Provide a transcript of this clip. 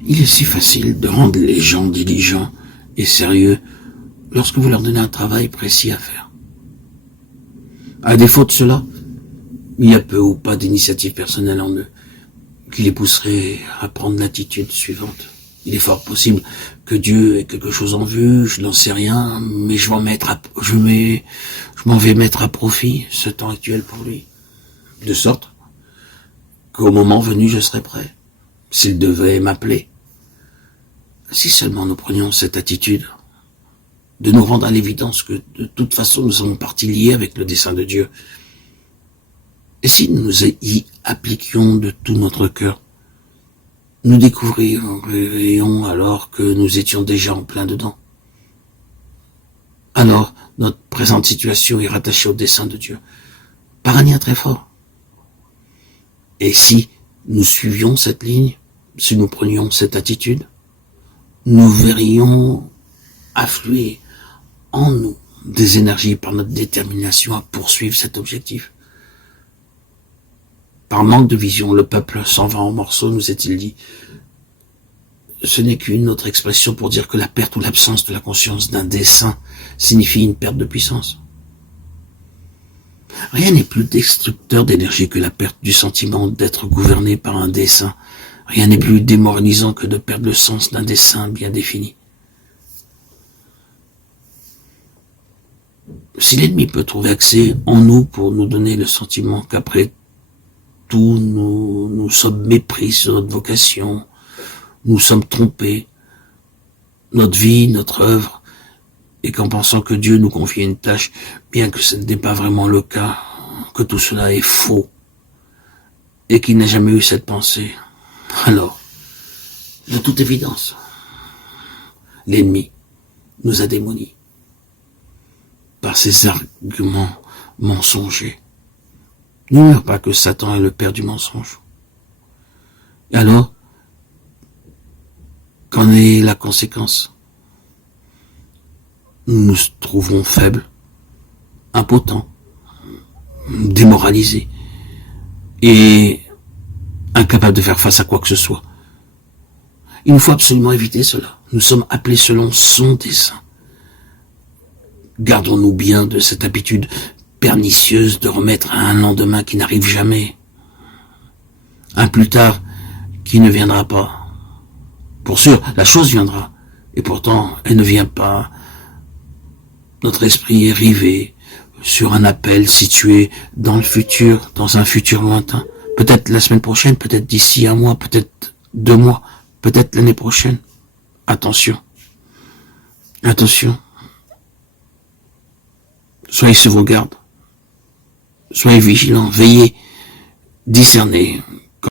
Il est si facile de rendre les gens diligents et sérieux lorsque vous leur donnez un travail précis à faire. À défaut de cela, il y a peu ou pas d'initiative personnelle en eux qui les pousserait à prendre l'attitude suivante. Il est fort possible que Dieu ait quelque chose en vue, je n'en sais rien, mais je m'en vais mettre à profit ce temps actuel pour lui. De sorte qu'au moment venu, je serai prêt, s'il devait m'appeler. Si seulement nous prenions cette attitude, de nous rendre à l'évidence que de toute façon nous sommes partie liée avec le dessein de Dieu. Et si nous y appliquions de tout notre cœur, nous découvririons alors que nous étions déjà en plein dedans. Alors, notre présente situation est rattachée au dessein de Dieu, par un lien très fort. Et si nous suivions cette ligne, si nous prenions cette attitude, nous verrions affluer en nous des énergies par notre détermination à poursuivre cet objectif. Par manque de vision, le peuple s'en va en morceaux, nous est-il dit. Ce n'est qu'une autre expression pour dire que la perte ou l'absence de la conscience d'un dessein signifie une perte de puissance. Rien n'est plus destructeur d'énergie que la perte du sentiment d'être gouverné par un dessein. Rien n'est plus démoralisant que de perdre le sens d'un dessein bien défini. Si l'ennemi peut trouver accès en nous pour nous donner le sentiment qu'après tout nous sommes mépris sur notre vocation, nous sommes trompés, notre vie, notre œuvre, et qu'en pensant que Dieu nous confie une tâche, bien que ce n'est pas vraiment le cas, que tout cela est faux, et qu'il n'a jamais eu cette pensée, alors, de toute évidence, l'ennemi nous a démonis par ses arguments mensongers. N'ignorez pas que Satan est le père du mensonge. Et alors, qu'en est la conséquence? Nous nous trouvons faibles, impotents, démoralisés et incapables de faire face à quoi que ce soit. Il nous faut absolument éviter cela. Nous sommes appelés selon son dessein. Gardons-nous bien de cette habitude pernicieuse de remettre à un lendemain qui n'arrive jamais, un plus tard qui ne viendra pas. Pour sûr, la chose viendra, et pourtant elle ne vient pas. Notre esprit est rivé sur un appel situé dans le futur, dans un futur lointain. Peut-être la semaine prochaine, peut-être d'ici un mois, peut-être 2 mois, peut-être l'année prochaine. Attention. Attention. Soyez sur vos gardes. Soyez vigilants, veillez, discernez